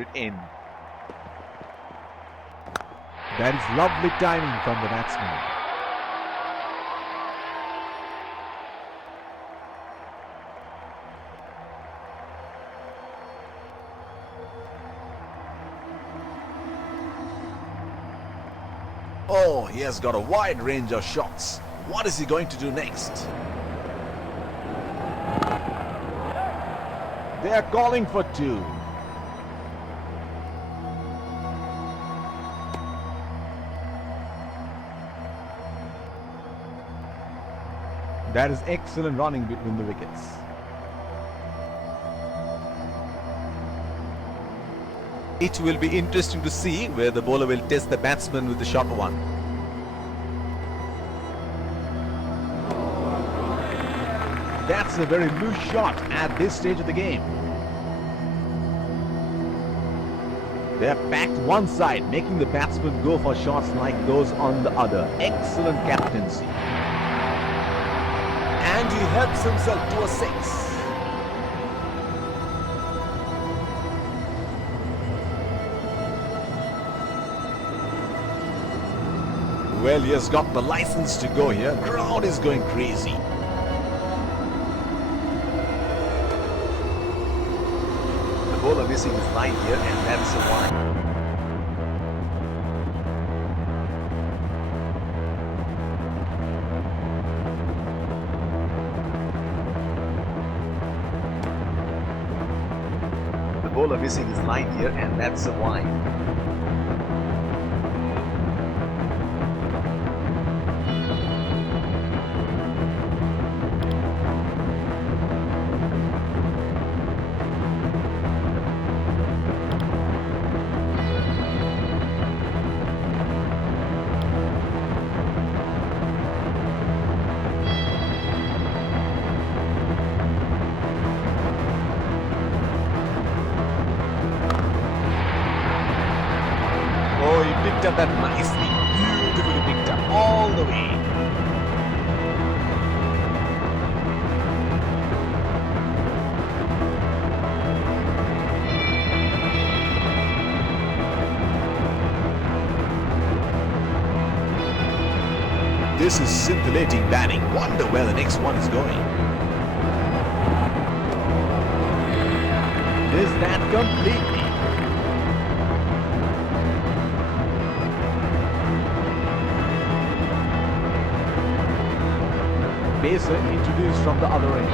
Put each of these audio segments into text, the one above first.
it in. That is lovely timing from the batsman. Oh, he has got a wide range of shots. What is he going to do next? They are calling for two. That is excellent running between the wickets. It will be interesting to see where the bowler will test the batsman with the short one. That's a very loose shot at this stage of the game. They are packed one side, making the batsman go for shots like those on the other. Excellent captaincy. And he helps himself to a six. Well, he has got the license to go here. Crowd is going crazy. The bowler missing his line here, and that's a one. The bowler missing his line here, and that's a wide. Oh, he picked up that nicely. Beautifully picked up all the way. This is scintillating batting. Wonder where the next one is going. Is that completely? Pacer introduced from the other end.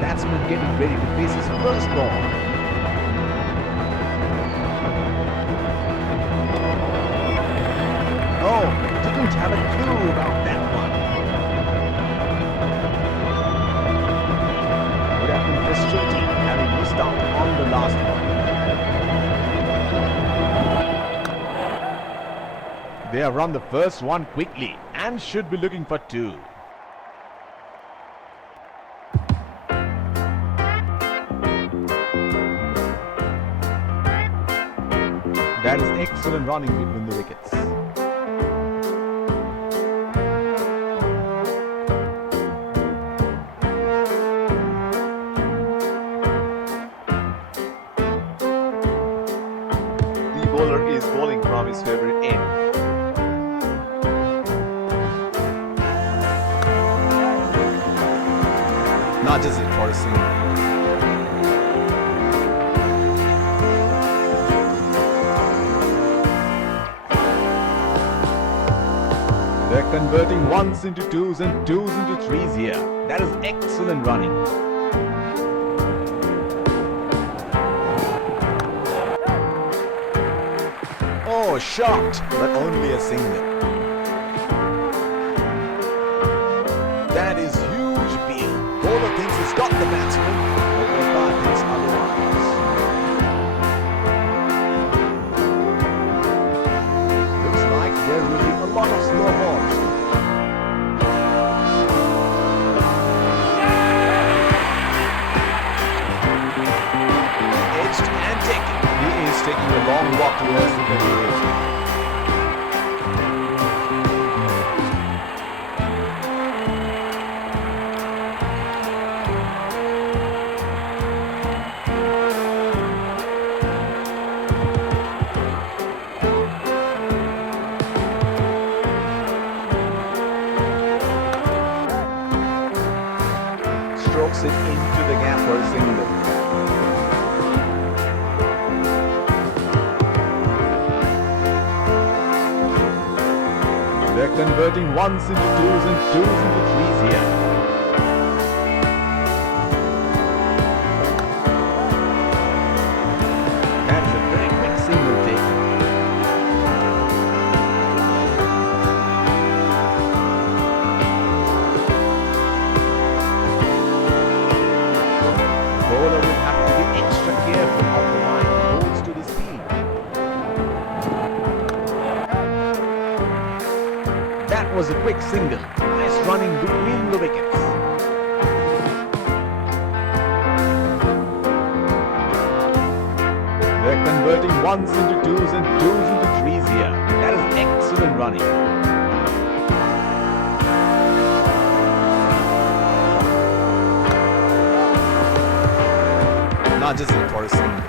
Batsman getting ready to face his first ball. Oh, didn't have a clue about that one. Would have been frustrating having missed out on the last one. They have run the first one quickly and should be looking for two. That is excellent running between the wickets. The bowler is bowling from his favorite end. Nudges it for a single. They're converting ones into twos and twos into threes here. That is excellent running. Oh, shot, but only a single. That is huge beat. Bowler thinks he's got the batsman, but the umpire thinks otherwise. Looks like there will be a lot of slow balls. Edged and taken. He is taking a long walk towards the middle. Strokes it into the gap for a single. They're converting ones into twos and twos into threes here. That's a very quick single take. Bowler will have to be extra careful of the line he holds to the seam. That was a quick single. Nice running between the wickets. They're converting ones into twos and twos into threes here. That is excellent running. Not just for a single.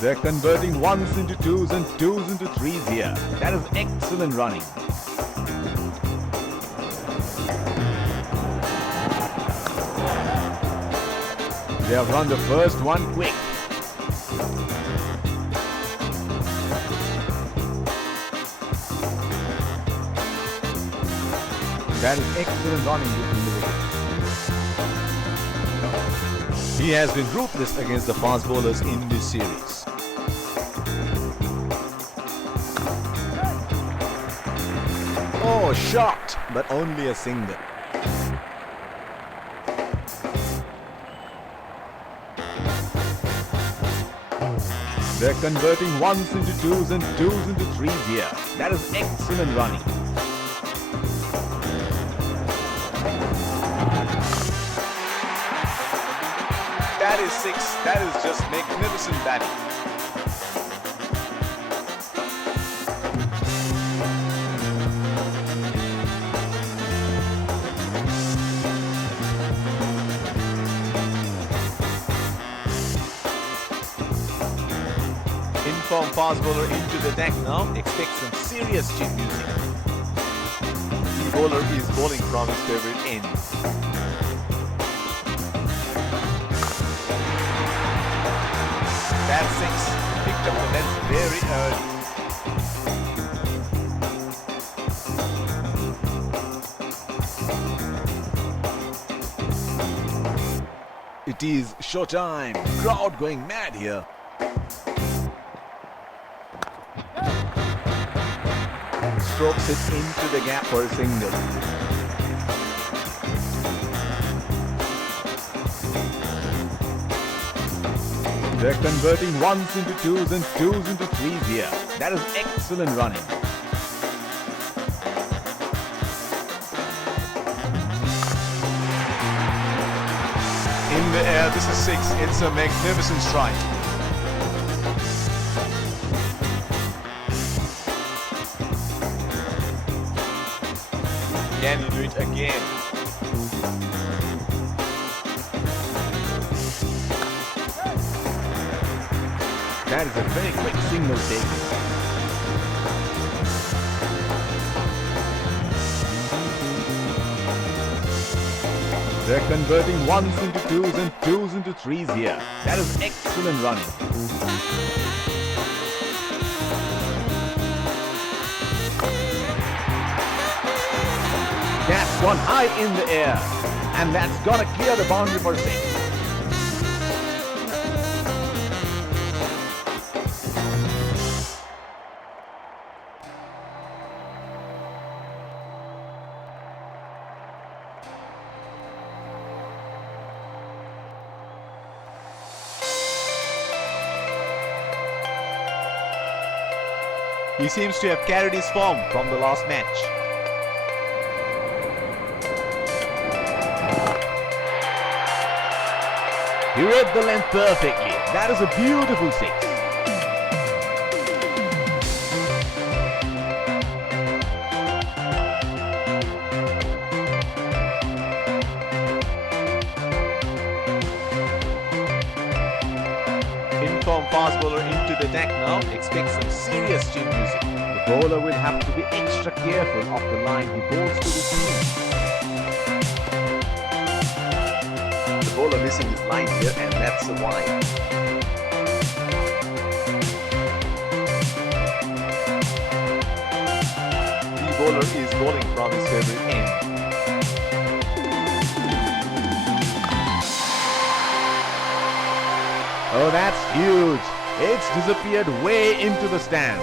They're converting ones into twos and twos into threes here. That is excellent running. They have run the first one quick. That is excellent running between the wickets. He has been ruthless against the fast bowlers in this series. Oh, shot, but only a single. They're converting ones into twos and twos into threes here. That is excellent running. That is six. That is just magnificent batting. Inform fast bowler into the deck now. Expect some serious chin music. The bowler is bowling from his favorite end. That six picked up the length very early. It is showtime. Crowd going mad here. Strokes it into the gap for a single. They're converting ones into twos and twos into threes here. That is excellent running. In the air, this is six. It's a magnificent strike. Can you do it again? That is a very quick single take. They're converting ones into twos and twos into threes here. That is excellent running. That's gone high in the air. And that's gonna clear the boundary for six. He seems to have carried his form from the last match. He read the length perfectly. That is a beautiful six. Inform fast bowler into the deck now. Expect some serious chin music. The bowler will have to be extra careful of the line he bowls to this team. The bowler missing his line here, and that's a wide. The bowler is bowling from his favorite end. Oh, that's huge. It's disappeared way into the stands.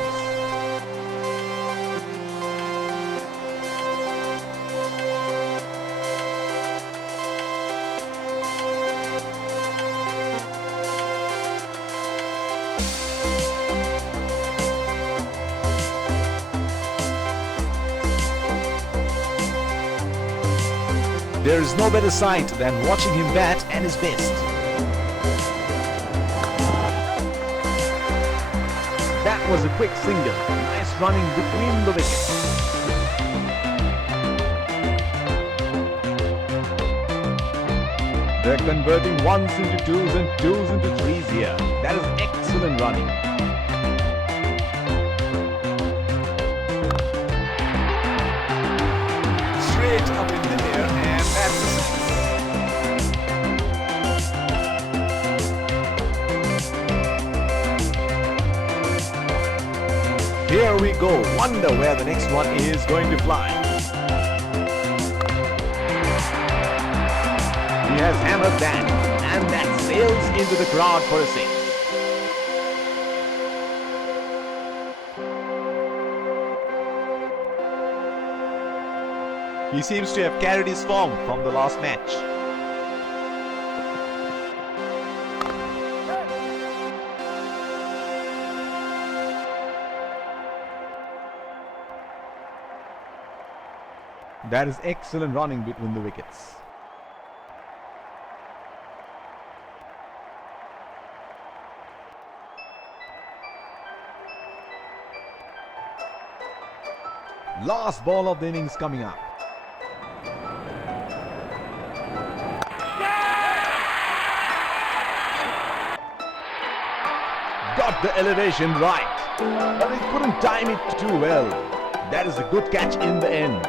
There is no better sight than watching him bat at his best. That was a quick single. Nice running between the wickets. They're converting ones into twos and twos into threes here. That is excellent running. Straight up in the air, and that's a six. Here we go. Wonder where the next one is going to fly. He has hammered that, and that sails into the crowd for a six. He seems to have carried his form from the last match. That is excellent running between the wickets. Last ball of the innings coming up. Got the elevation right, but he couldn't time it too well. That is a good catch in the end.